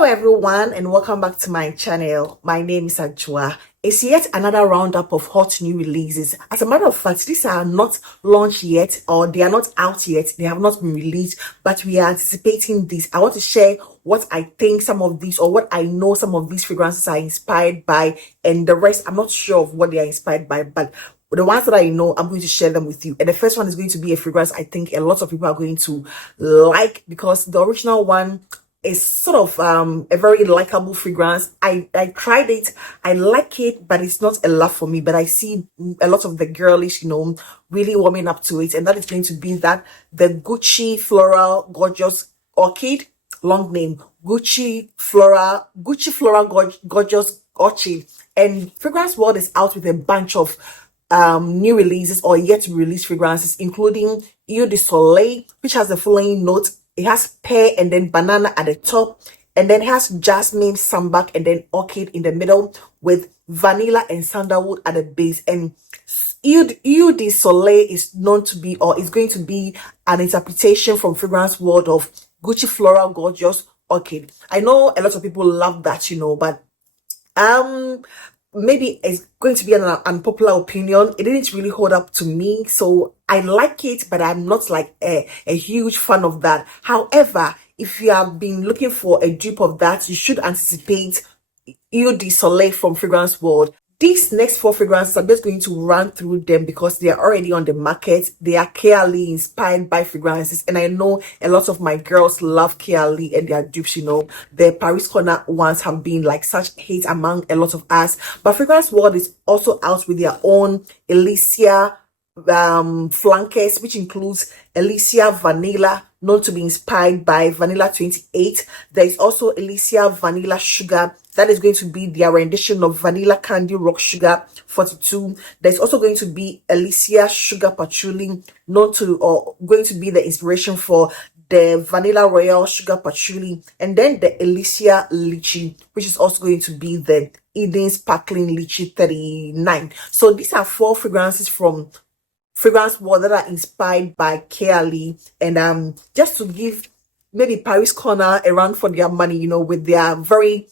Hello everyone and welcome back to my channel. My name is Ajua. It's yet another roundup of hot new releases. As a matter of fact, these are not launched yet, or they are not out yet. They have not been released, but we are anticipating this. I want to share what I think some of these, or what I know some of these fragrances are inspired by, and the rest I'm not sure of what they are inspired by, but the ones that I know, I'm going to share them with you. And the first one is going to be a fragrance I think a lot of people are going to like, because the original one is sort of a very likable fragrance. I tried it, I like it, but it's not a lot for me. But I see a lot of the girlish, really warming up to it, and that is going to be the Gucci Floral Gorgeous Orchid, long name, Gucci Floral Gorgeous Orchid. And Fragrance World is out with a bunch of new releases or yet to release fragrances, including Eau de Soleil, which has the following note. It has pear and then banana at the top, and then it has jasmine, sambac, and then orchid in the middle, with vanilla and sandalwood at the base. And Eau de Soleil is known to be, or is going to be, an interpretation from Fragrance World of Gucci Floral Gorgeous Orchid. I know a lot of people love that, but maybe it's going to be an unpopular opinion. It didn't really hold up to me, so I like it, but I'm not like a huge fan of that. However, if you have been looking for a dupe of that, you should anticipate Eau de Soleil from Fragrance World. These next four fragrances, I'm just going to run through them because they are already on the market. They are Kayali inspired by fragrances, and I know a lot of my girls love Kayali and their dupes. The Paris Corner ones have been like such hate among a lot of us. But Fragrance World is also out with their own Elysia flankers, which includes Elysia Vanilla, known to be inspired by Vanilla 28. There is also Elysia Vanilla Sugar. That is going to be their rendition of Vanilla Candy Rock Sugar 42. There's also going to be Elysia Sugar Patchiouli, known to, or going to be the inspiration for the Vanilla Royal Sugar Patchiouli. And then the Elysia Lychee, which is also going to be the Eden Sparkling Lychee 39. So these are four fragrances from Fragrance World that are inspired by Kayali, and just to give maybe Paris Corner a run for their money, with their very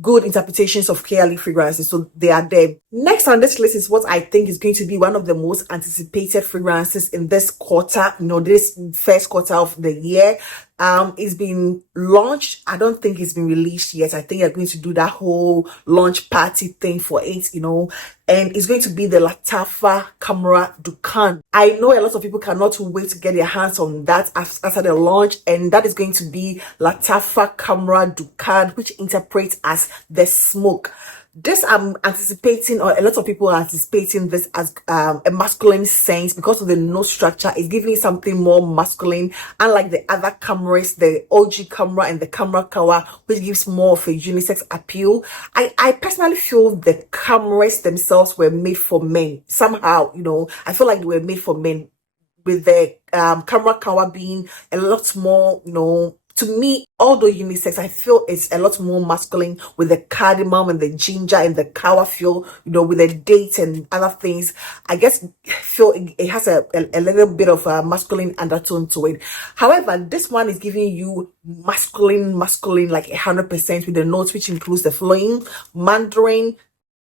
good interpretations of Kayali fragrances. So they are there. Next on this list is what I think is going to be one of the most anticipated fragrances in this quarter, this first quarter of the year. It's been launched. I don't think it's been released yet. I think they're going to do that whole launch party thing for it, and it's going to be the Lattafa Khamrah Dukhan. I know a lot of people cannot wait to get their hands on that after the launch, and that is going to be Lattafa Khamrah Dukhan, which interprets as the smoke. This I'm anticipating, or a lot of people are anticipating this as a masculine scent because of the nose structure. It's giving something more masculine, unlike the other Khamrahs, the OG Khamrah and the Khamrah Kawa, which gives more of a unisex appeal. I personally feel the Khamrahs themselves were made for men. Somehow, I feel like they were made for men, with the Khamrah Kawa being a lot more, to me, although unisex, I feel it's a lot more masculine, with the cardamom and the ginger and the kawa feel, with the dates and other things. I guess feel it has a little bit of a masculine undertone to it. However, this one is giving you masculine, like 100%, with the notes which includes the following: mandarin,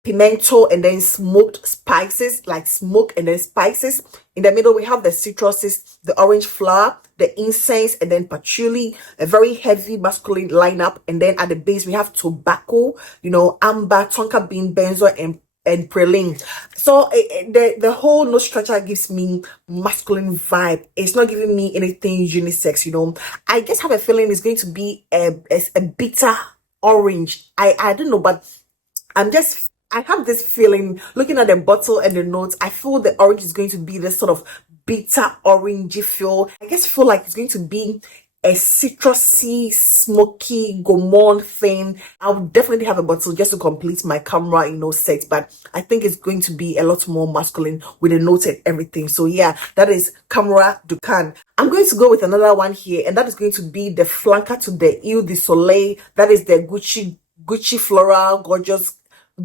pimento, and then smoked spices, like smoke and then spices. In the middle, we have the citruses, the orange flower, the incense, and then patchouli, a very heavy masculine lineup. And then at the base, we have tobacco, amber, tonka bean, benzo, and praline. So the whole nose structure gives me masculine vibe. It's not giving me anything unisex. I just have a feeling it's going to be a bitter orange. I don't know, but I have this feeling, looking at the bottle and the notes, I feel the orange is going to be this sort of bitter orangey feel. I just feel like it's going to be a citrusy, smoky, gourmand thing. I'll definitely have a bottle just to complete my Khamrah, set, but I think it's going to be a lot more masculine with the notes and everything. So yeah, that is Khamrah Dukhan. I'm going to go with another one here, and that is going to be the flanker to the Eau de Soleil. That is the Gucci Floral Gorgeous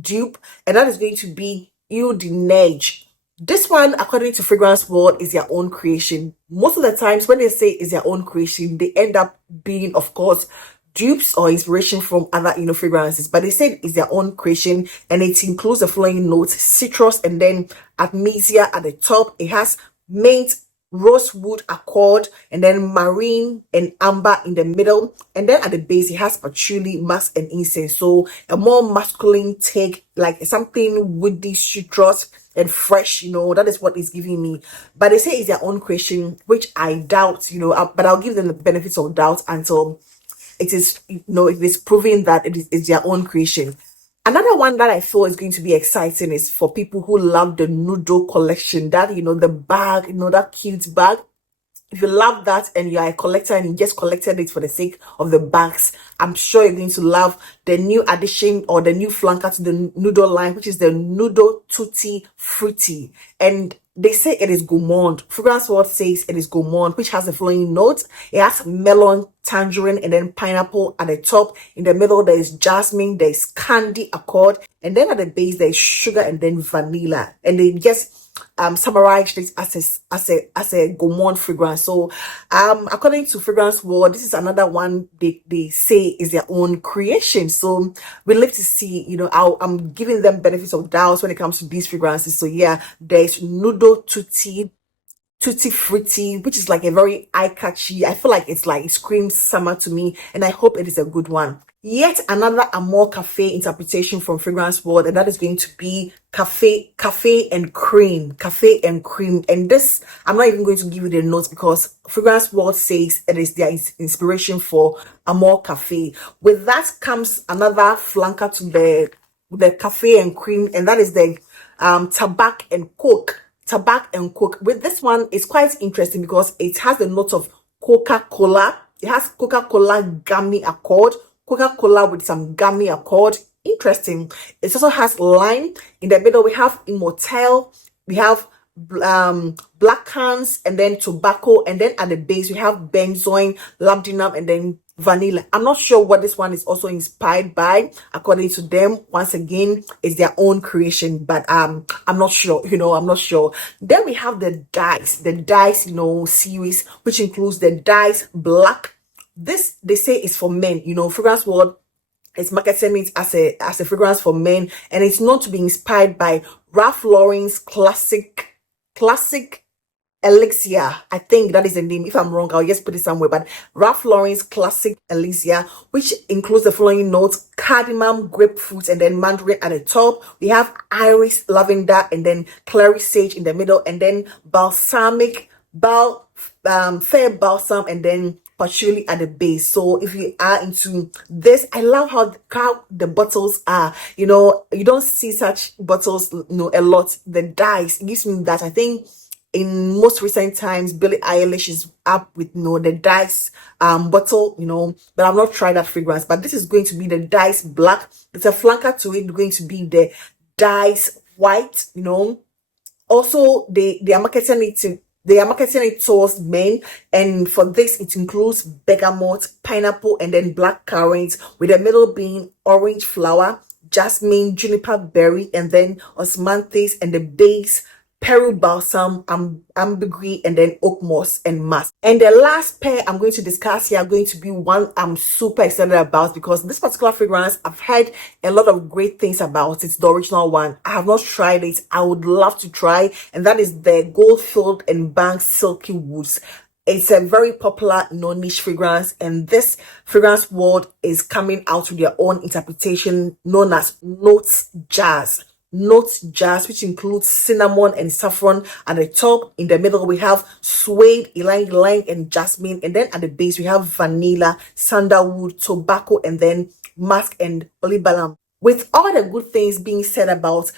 dupe, and that is going to be Eau de Neige. This one, according to Fragrance World, is their own creation. Most of the times when they say it's their own creation, they end up being, of course, dupes or inspiration from other fragrances, but they said it's their own creation, and it includes the following notes: citrus, and then artemisia at the top. It has mint, rosewood accord, and then marine and amber in the middle, and then at the base it has patchouli, musk, and incense. So a more masculine take, like something woody, citrus, and fresh. That is what it's giving me. But they say it's their own creation, which I doubt. But I'll give them the benefits of doubt until it is it is proven that it's their own creation. Another one that I feel is going to be exciting is for people who love the Nudo collection. That, the bag, that cute bag. If you love that and you are a collector and you just collected it for the sake of the bags, I'm sure you're going to love the new addition or the new flanker to the Nudo line, which is the Nudo Tutti Frutti. And they say it is gourmand. Fragrance World says it is gourmand, which has the following notes. It has melon, tangerine, and then pineapple at the top. In the middle, there is jasmine, there is candy accord, and then at the base, there is sugar and then vanilla. And they just summarized it as a gourmand fragrance. So according to Fragrance World, this is another one they say is their own creation. So we live to see. I'm giving them benefits of doubt when it comes to these fragrances. So yeah, there's Nudo Tutti Frutti, which is like a very eye-catchy. I feel like it screams summer to me, and I hope it is a good one. Yet another Amore Cafe interpretation from Fragrance World, and that is going to be cafe and cream. And this, I'm not even going to give you the notes because Fragrance World says it is their inspiration for Amore Cafe. With that comes another flanker to the cafe and cream, and that is the Tobacco and Coke. With this one, it's quite interesting because it has the note of Coca-Cola. It has Coca-Cola gummy accord, Coca-Cola with some gummy accord. Interesting. It also has lime. In the middle, we have Immortelle, we have black cans, and then tobacco, and then at the base we have benzoin, labdanum, and then vanilla. I'm not sure what this one is also inspired by. According to them, once again, it's their own creation, but I'm not sure. I'm not sure. Then we have the dyes series, which includes the dyes black. This, they say, is for men. Fragrance World is marketing it as a fragrance for men, and it's known to be inspired by Ralph Lauren's classic Elysia. I think that is the name. If I'm wrong, I'll just put it somewhere. But Ralph Lauren's classic Elysia, which includes the following notes: cardamom, grapefruit, and then mandarin at the top. We have iris, lavender, and then clary sage in the middle, and then balsamic, fair balsam, and then patchiouli at the base. So if you are into this, I love how the bottles are. You don't see such bottles a lot. The dyes, it gives me that. I think in most recent times, Billie Eilish is up with the dyes bottle, but I've not tried that fragrance. But this is going to be the dyes black. There's a flanker to it, going to be the dyes white. Also they are marketing it towards men, and for this it includes bergamot, pineapple, and then black currant, with the middle being orange flower, jasmine, juniper berry, and then osmanthus, and the base Peru balsam, ambergris, and then oak moss and musk. And the last pair I'm going to discuss here are going to be one I'm super excited about, because this particular fragrance, I've heard a lot of great things about. It's the original one. I have not tried it. I would love to try, and that is the Goldfield and Bank Silky Woods. It's a very popular niche fragrance, and this Fragrance World is coming out with their own interpretation known as Notes Jazz, which includes cinnamon and saffron at the top. In the middle, we have suede, ylang-ylang, and jasmine. And then at the base, we have vanilla, sandalwood, tobacco, and then musk and olibalam. With all the good things being said about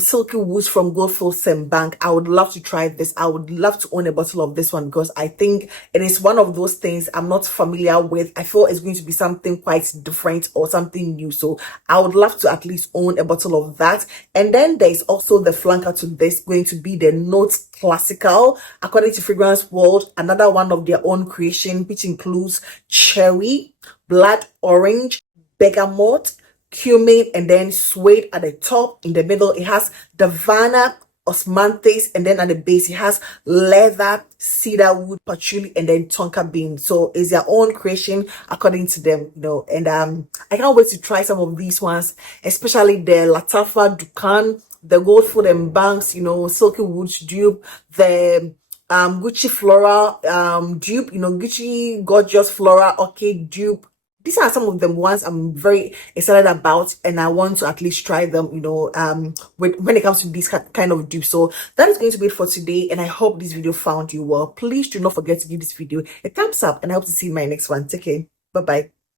Silky Woods from Goldfield and Bank, I would love to try this. I would love to own a bottle of this one, because I think it is one of those things I'm not familiar with. I feel it's going to be something quite different or something new. So I would love to at least own a bottle of that. And then there's also the flanker to this, going to be the Notes Classical. According to Fragrance World, another one of their own creation, which includes cherry, blood orange, bergamot, cumin, and then suede at the top. In the middle, it has Davana, osmanthus, and then at the base it has leather, cedarwood, patchouli, and then tonka bean. So it's their own creation according to them, you know. And I can't wait to try some of these ones, especially the Lattafa, Dukhan, the Goldfield and Banks, you know, Silky Woods Dupe, the Gucci Floral dupe, you know, Gucci Gorgeous Floral Orchid dupe. These are some of the ones I'm very excited about, and I want to at least try them, you know, when it comes to these kind of dupes. So that is going to be it for today, and I hope this video found you well. Please do not forget to give this video a thumbs up, and I hope to see you in my next one. Take care. Bye bye.